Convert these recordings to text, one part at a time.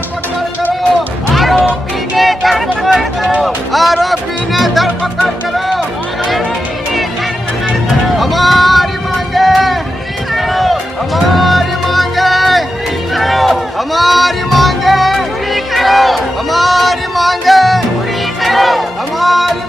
ધરપકડ કરો. આરોપીને ધરપકડ કરો. આરોપીને ધરપકડ કરો. અમારી માંગે. અમારી માંગે. અમારી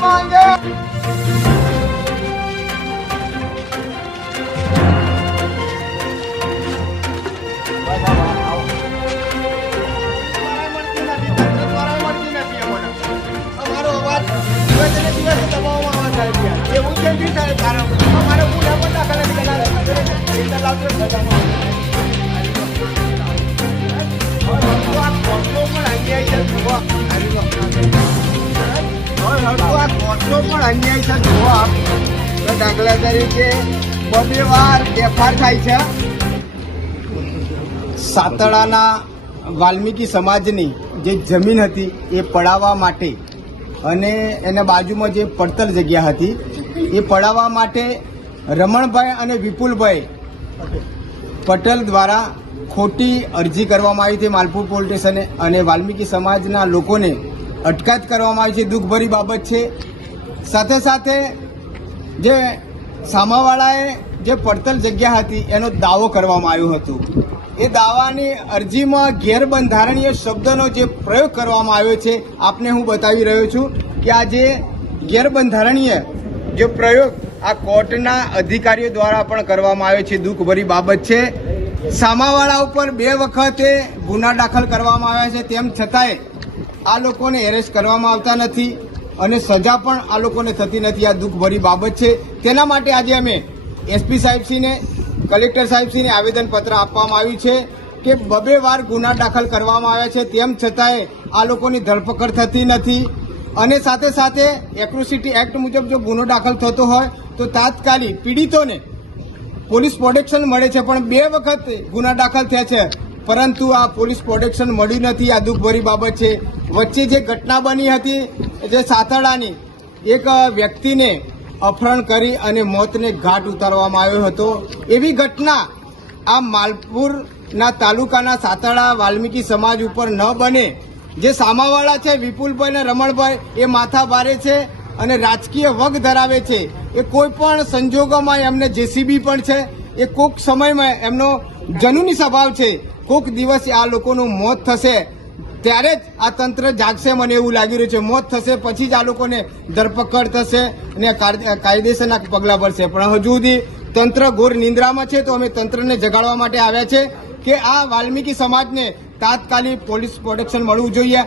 અન્યાય છે જુઓ. તો દાખલા તરીકે બબે વાર થાય છે સાતડાના વાલ્મીકી સમાજની જે જમીન હતી એ પડાવવા માટે અને એના બાજુમાં જે પડતર જગ્યા હતી, એ પડાવવા માટે રમણભાઈ અને વિપુલભાઈ પટેલ દ્વારા ખોટી અરજી કરવામાં આવી હતી માલપુર પોલીસ સ્ટેશને અને વાલ્મીકી સમાજના લોકોને અટકાયત કરવામાં આવી છે. દુઃખભરી બાબત છે. સાથે સાથે જે સામાવાળાએ જે પડતલ જગ્યા હતી, એનો દાવો કરવામાં આવ્યો હતો. એ દાવાની અરજીમાં ગેરબંધારણીય શબ્દનો જે પ્રયોગ કરવામાં આવ્યો છે, આપને હું બતાવી રહ્યો છું કે આ જે ગેરબંધારણીય જે પ્રયોગ આ કોર્ટના અધિકારીઓ દ્વારા પણ કરવામાં આવ્યો છે. દુઃખભરી બાબત છે. સામાવાળા ઉપર બે વખતે ગુના દાખલ કરવામાં આવ્યા છે. તેમ છતાંય આ લોકોને એરેસ્ટ કરવામાં આવતા નથી અને સજા પણ આ લોકોને થતી નથી. આ દુઃખભરી બાબત છે. તેના માટે આજે અમે એસપી સાહેબશ્રીને કલેક્ટર સાહેબશ્રીને આવેદનપત્ર આપવામાં આવ્યું છે કે બબે વાર ગુના દાખલ કરવામાં આવ્યા છે. તેમ છતાંય આ લોકોની ધરપકડ થતી નથી. અને સાથે સાથે એક્રોસિટી એક્ટ મુજબ જો ગુનો દાખલ થતો હોય, તો તાત્કાલિક પીડિતોને પોલીસ પ્રોટેક્શન મળે છે. પણ બે વખત ગુના દાખલ થયા છે. પરંતુ આ પોલીસ પ્રોટેક્શન મળ્યું નથી. આ દુઃખભરી બાબત છે. વચ્ચે જે ઘટના બની હતી, જે સાતડાની એક વ્યક્તિને અપહરણ કરી અને મોતને ઘાટ ઉતારવામાં આવ્યો હતો. એવી ઘટના આ માલપુરના તાલુકાના સાતડા વાલ્મીકી સમાજ ઉપર ન બને. જે સામાવાળા છે, વિપુલભાઈ અને રમણભાઈ, એ માથા ભારે છે અને રાજકીય વગ ધરાવે છે. એ કોઈ પણ સંજોગોમાં એમને જેસીબી પણ છે. એ કોક સમયમાં એમનો જનૂની સ્વભાવ છે. કોક દિવસે આ લોકોનું મોત થશે. ત્યારે જ આ તંત્ર જાગશે મને એવું લાગી રહ્યું છે. મોત થશે પછી જ આ લોકોને ધરપકડ થશે અને કાયદેસરના પગલાં ભરશે. પણ હજુ સુધી તંત્ર ઘોર નિંદ્રામાં છે તો અમે તંત્રને જગાડવા માટે આવ્યા છે કે આ વાલ્મીકી સમાજને તાત્કાલિક પોલીસ પ્રોટેક્શન મળવું જોઈએ